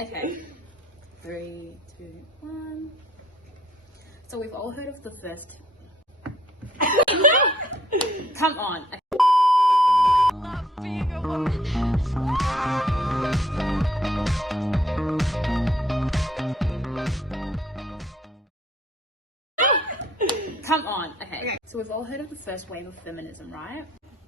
Okay. 3, 2, 1. So we've all heard of the first. Come on. Being a woman. Come on. Okay. So we've all heard of the first wave of feminism, right?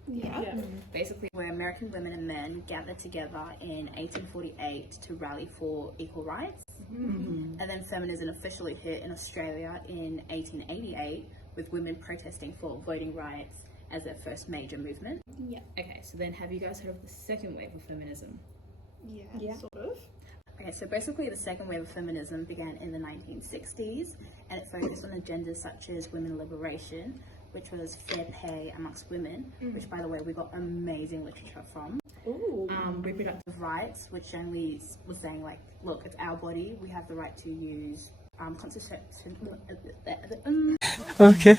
Yeah. Basically, where American women and men gathered together in 1848 to rally for equal rights. And then feminism officially hit in Australia in 1888 with women protesting for voting rights as their first major movement. Yeah. Okay, so then have you guys heard of the second wave of feminism? Yeah. Sort of. Okay, so basically the second wave of feminism began in the 1960s and it focused on agendas such as women liberation, which was fair pay amongst women, which by the way we got amazing literature from. Ooh. Reproductive rights, which generally was saying like, look, it's our body, we have the right to use contraception. Okay.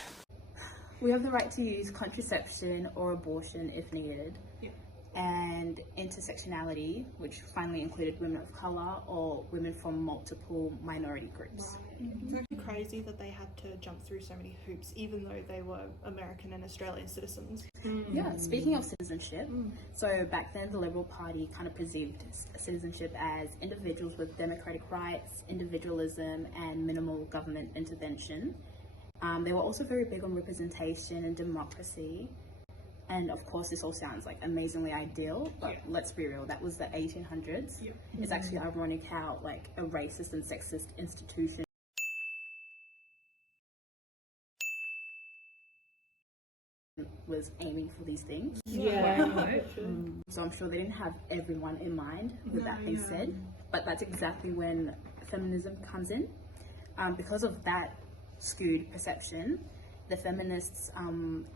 We have the right to use contraception or abortion if needed. Yeah. And intersectionality, which finally included women of colour or women from multiple minority groups. It's actually crazy that they had to jump through so many hoops, even though they were American and Australian citizens. Yeah, speaking of citizenship, so back then the Liberal Party kind of perceived citizenship as individuals with democratic rights, individualism, and minimal government intervention. They were also very big on representation and democracy. And of course, this all sounds like amazingly ideal, but let's be real, that was the 1800s. Yeah. It's actually ironic how like a racist and sexist institution was aiming for these things. So I'm sure they didn't have everyone in mind with that being said, but that's exactly when feminism comes in. Because of that skewed perception, the feminists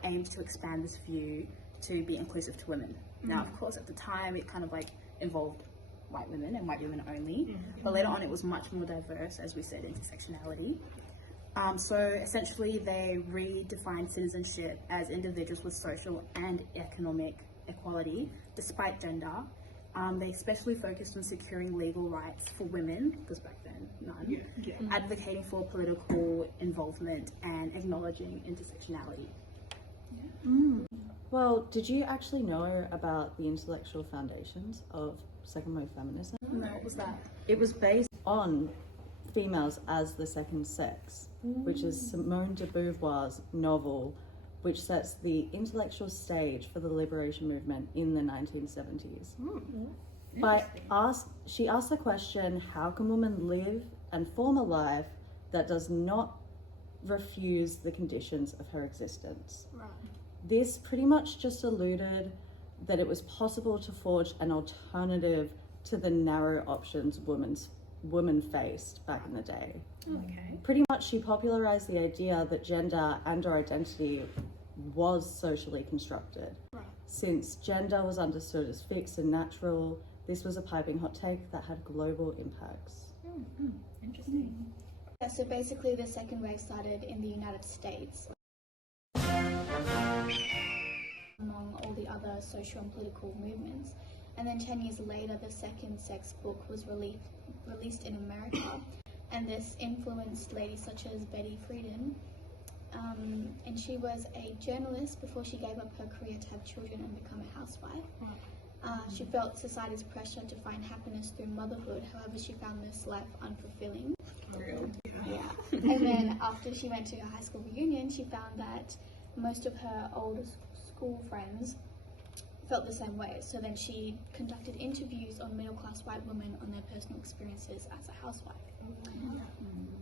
aimed to expand this view to be inclusive to women. Now, of course, at the time, it kind of like involved white women and white women only, but later on it was much more diverse, as we said, intersectionality. So essentially, they redefined citizenship as individuals with social and economic equality, despite gender. They especially focused on securing legal rights for women, because back then, none, advocating for political involvement and acknowledging intersectionality. Well, did you actually know about the intellectual foundations of second wave feminism? No, what was that? It was based on females as the second sex, which is Simone de Beauvoir's novel, which sets the intellectual stage for the liberation movement in the 1970s. She asked the question, how can women live and form a life that does not refuse the conditions of her existence? Right. This pretty much just alluded that it was possible to forge an alternative to the narrow options women faced back in the day. Okay. Pretty much she popularized the idea that gender and or identity was socially constructed. Right. Since gender was understood as fixed and natural, this was a piping hot take that had global impacts. Interesting. Yeah, so basically the second wave started in the United States. Among all the other social and political movements. And then 10 years later, the Second Sex book was released in America. And this influenced ladies such as Betty Friedan. And she was a journalist before she gave up her career to have children and become a housewife. She felt society's pressure to find happiness through motherhood, however she found this life unfulfilling. Yeah. And then after she went to her high school reunion, she found that most of her old school friends felt the same way. So then she conducted interviews on middle-class white women on their personal experiences as a housewife.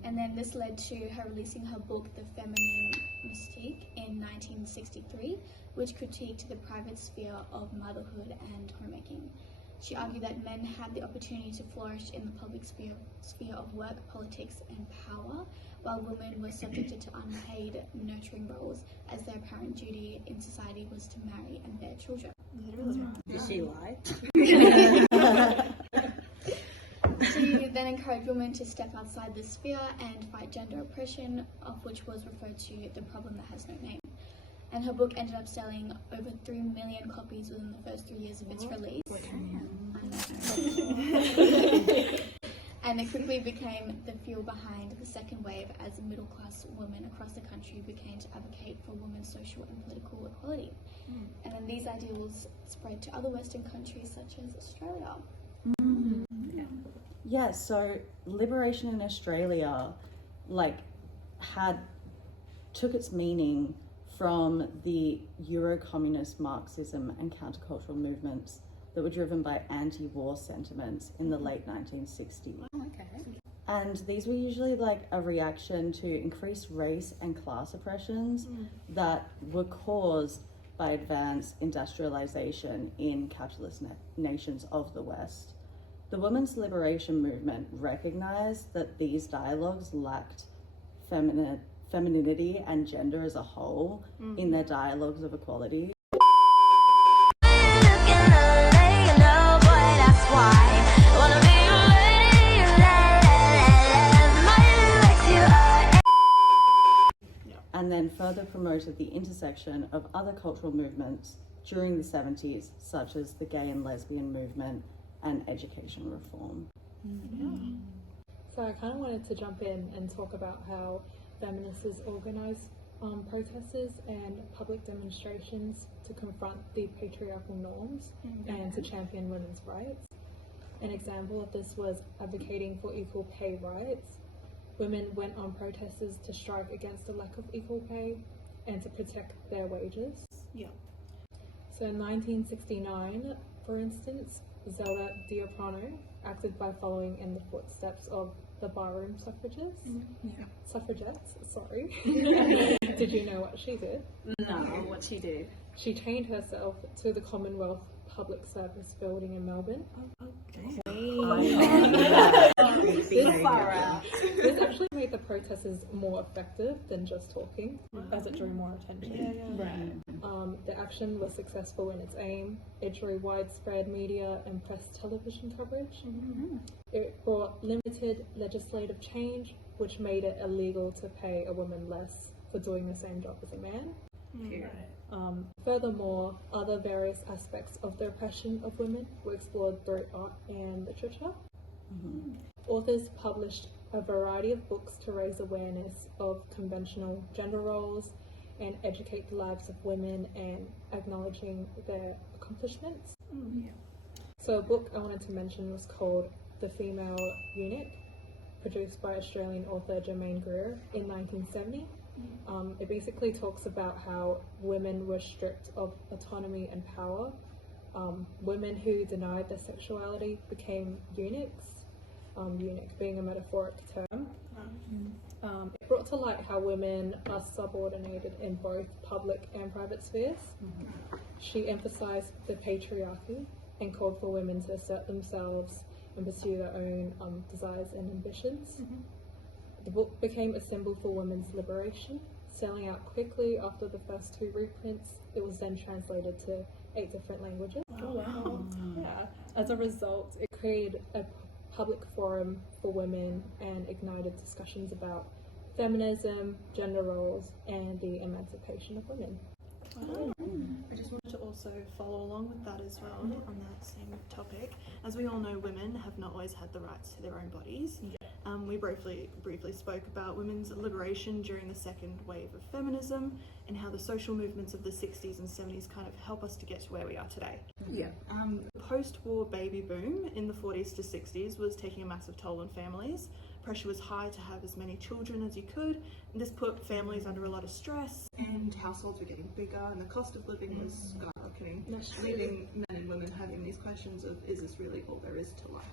And then this led to her releasing her book, The Feminine Mystique, in 1963, which critiqued the private sphere of motherhood and homemaking. She argued that men had the opportunity to flourish in the public sphere of work, politics, and power, while women were subjected to unpaid nurturing roles, as their apparent duty in society was to marry and bear children. Did she lie? She then encouraged women to step outside this sphere and fight gender oppression, of which was referred to the problem that has no name. and her book ended up selling over 3 million copies within the first 3 years of its release. And it quickly became the fuel behind the second wave as middle-class women across the country began to advocate for women's social and political equality. And then these ideals spread to other Western countries such as Australia. Yeah, so liberation in Australia, took its meaning from the Euro-communist Marxism and countercultural movements that were driven by anti-war sentiments in the late 1960s. And these were usually a reaction to increased race and class oppressions that were caused by advanced industrialization in capitalist nations of the West. The women's liberation movement recognized that these dialogues lacked femininity and gender as a whole in their dialogues of equality. And then further promoted the intersection of other cultural movements during the 70s, such as the gay and lesbian movement and education reform. So I kind of wanted to jump in and talk about how feminists organise protesters and public demonstrations to confront the patriarchal norms and to champion women's rights. An example of this was advocating for equal pay rights. Women went on protesters to strike against the lack of equal pay and to protect their wages. Yeah. So in 1969, for instance, Zelda Diaprano acted by following in the footsteps of the barroom suffragettes, sorry. Did you know what she did? No, what she did? She chained herself to the Commonwealth Public Service building in Melbourne. This actually made the protesters more effective than just talking, as it drew more attention. The action was successful in its aim. It drew widespread media and press television coverage. It brought limited legislative change, which made it illegal to pay a woman less for doing the same job as a man. Furthermore, other various aspects of the oppression of women were explored through art and literature. Authors published a variety of books to raise awareness of conventional gender roles and educate the lives of women and acknowledging their accomplishments. So a book I wanted to mention was called The Female Eunuch, produced by Australian author Germaine Greer in 1970. It basically talks about how women were stripped of autonomy and power. Women who denied their sexuality became eunuchs, eunuch being a metaphoric term. It brought to light how women are subordinated in both public and private spheres. She emphasised the patriarchy and called for women to assert themselves and pursue their own desires and ambitions. The book became a symbol for women's liberation, selling out quickly after the first 2 reprints. It was then translated to 8 different languages. As a result, it created a public forum for women and ignited discussions about feminism, gender roles, and the emancipation of women. I just wanted to also follow along with that as well on that same topic. As we all know, women have not always had the rights to their own bodies. We briefly spoke about women's liberation during the second wave of feminism and how the social movements of the 60s and 70s kind of help us to get to where we are today. The post-war baby boom in the 40s to 60s was taking a massive toll on families. Pressure was high to have as many children as you could, and this put families under a lot of stress, and households were getting bigger and the cost of living was skyrocketing, leaving men and women having these questions of, is this really all there is to life?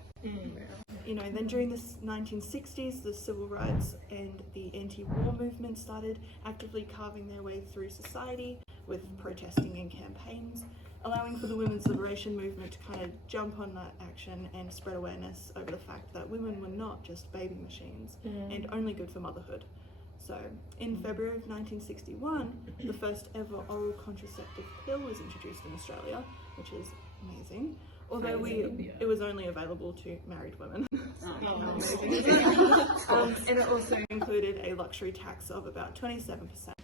You know, then during the 1960s, the civil rights and the anti-war movement started actively carving their way through society with protesting and campaigns, allowing for the women's liberation movement to kind of jump on that action and spread awareness over the fact that women were not just baby machines and only good for motherhood. So in February of 1961, the first ever oral contraceptive pill was introduced in Australia, which is amazing. Although it was only available to married women. And it also included a luxury tax of about 27%.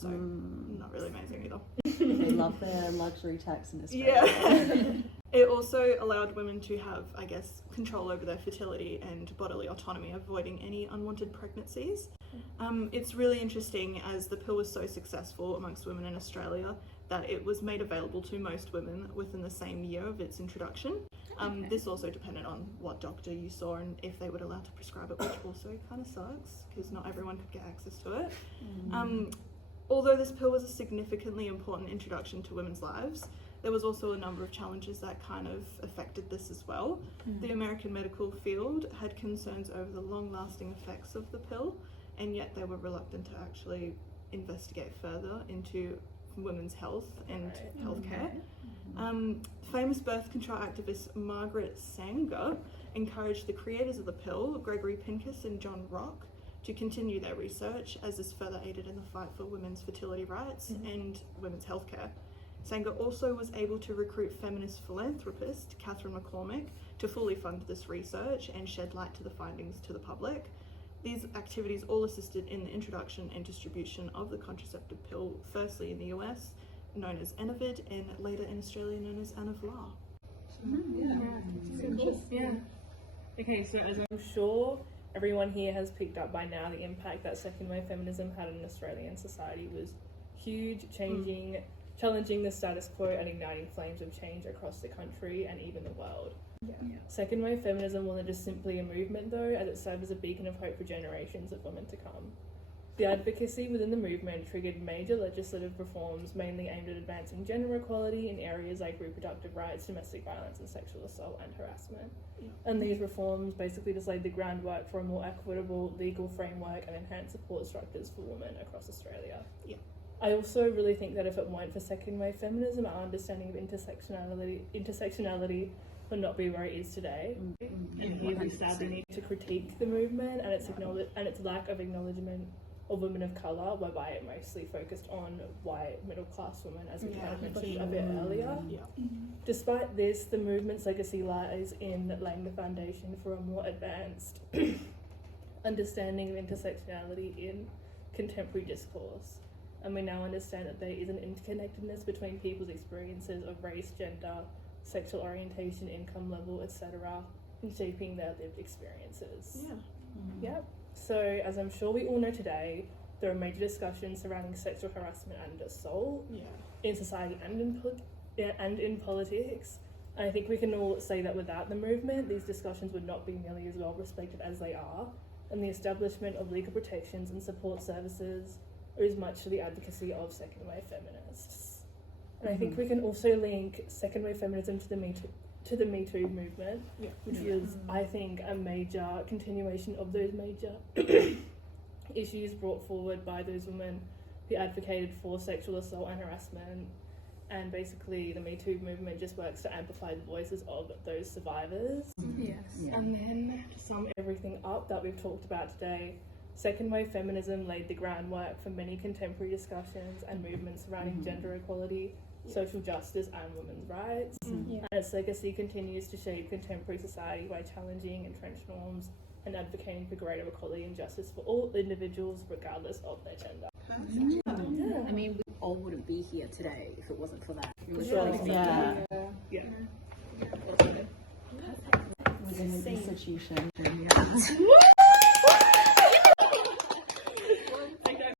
so not really amazing either. They love their luxury tax in Australia. Yeah. It also allowed women to have, I guess, control over their fertility and bodily autonomy, avoiding any unwanted pregnancies. It's really interesting, as the pill was so successful amongst women in Australia that it was made available to most women within the same year of its introduction. This also depended on what doctor you saw and if they were allowed to prescribe it, which also kind of sucks because not everyone could get access to it. Although this pill was a significantly important introduction to women's lives, there was also a number of challenges that kind of affected this as well. The American medical field had concerns over the long-lasting effects of the pill, and yet they were reluctant to actually investigate further into women's health and healthcare. Famous birth control activist Margaret Sanger encouraged the creators of the pill, Gregory Pincus and John Rock, to continue their research, as this further aided in the fight for women's fertility rights and women's healthcare. Sanger also was able to recruit feminist philanthropist Catherine McCormick to fully fund this research and shed light to the findings to the public. These activities all assisted in the introduction and distribution of the contraceptive pill, firstly in the US, known as Enovid, and later in Australia known as Anavlar. Yeah. Okay, so as I'm sure everyone here has picked up by now, the impact that second wave feminism had on Australian society was huge, challenging the status quo and igniting flames of change across the country and even the world. Second wave feminism wasn't just simply a movement though, as it served as a beacon of hope for generations of women to come. The advocacy within the movement triggered major legislative reforms mainly aimed at advancing gender equality in areas like reproductive rights, domestic violence and sexual assault and harassment. And these reforms basically just laid the groundwork for a more equitable legal framework and enhanced support structures for women across Australia. I also really think that if it weren't for second wave feminism, our understanding of intersectionality would not be where it is today. And here we sadly need to critique the movement and its lack of acknowledgement of women of colour, whereby it mostly focused on white middle class women, as we kind of mentioned a bit earlier. Despite this, the movement's legacy lies in laying the foundation for a more advanced understanding of intersectionality in contemporary discourse. And we now understand that there is an interconnectedness between people's experiences of race, gender, sexual orientation, income level, etc., in shaping their lived experiences. So, as I'm sure we all know today, there are major discussions surrounding sexual harassment and assault in society and in politics. And I think we can all say that without the movement, these discussions would not be nearly as well respected as they are. And the establishment of legal protections and support services owes much to the advocacy of second wave feminists. And I think we can also link second wave feminism to the Me Too movement, which was, I think, a major continuation of those major issues brought forward by those women who advocated for sexual assault and harassment. And basically the Me Too movement just works to amplify the voices of those survivors. And then to sum everything up that we've talked about today, second wave feminism laid the groundwork for many contemporary discussions and movements surrounding gender equality, social justice and women's rights. And its legacy continues to shape contemporary society by challenging entrenched norms and advocating for greater equality and justice for all individuals regardless of their gender. I mean, we all wouldn't be here today if it wasn't for that. Within an institution.